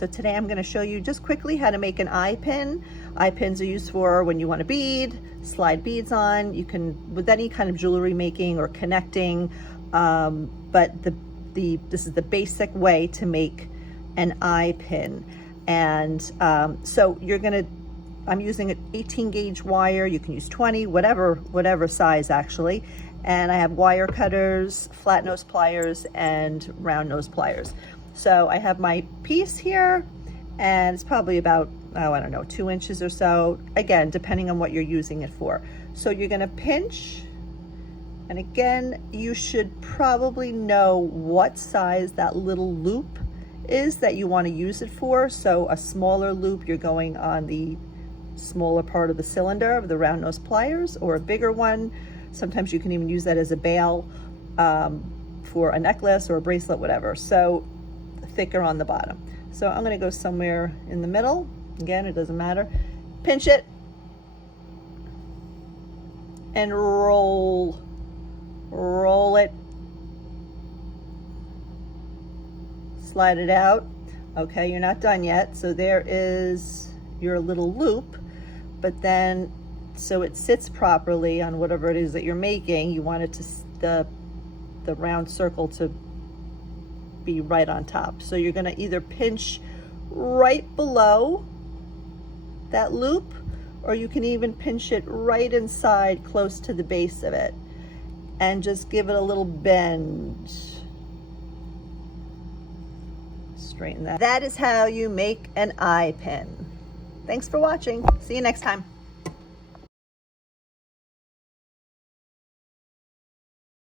So today I'm going to show you just quickly how to make an eye pin. Eye pins are used for when you want to bead, slide beads on. You can, with any kind of jewelry making or connecting, but this is the basic way to make an eye pin. And so I'm using an 18 gauge wire. You can use 20, whatever size actually. And I have wire cutters, flat nose pliers, and round nose pliers. So I have my piece here, and it's probably about, oh, I don't know, 2 inches or so. Again, depending on what you're using it for. So you're gonna pinch, and again, you should probably know what size that little loop is that you want to use it for. So a smaller loop, you're going on the smaller part of the cylinder of the round nose pliers, or a bigger one. Sometimes you can even use that as a bail for a necklace or a bracelet, whatever. So thicker on the bottom. So I'm going to go somewhere in the middle. Again, it doesn't matter. Pinch it and roll it. Slide it out. Okay, you're not done yet. So there is your little loop, but then so it sits properly on whatever it is that you're making. You want it to the round circle to be right on top. So you're going to either pinch right below that loop, or you can even pinch it right inside close to the base of it and just give it a little bend. Straighten that. That is how you make an eye pin. Thanks for watching. See you next time.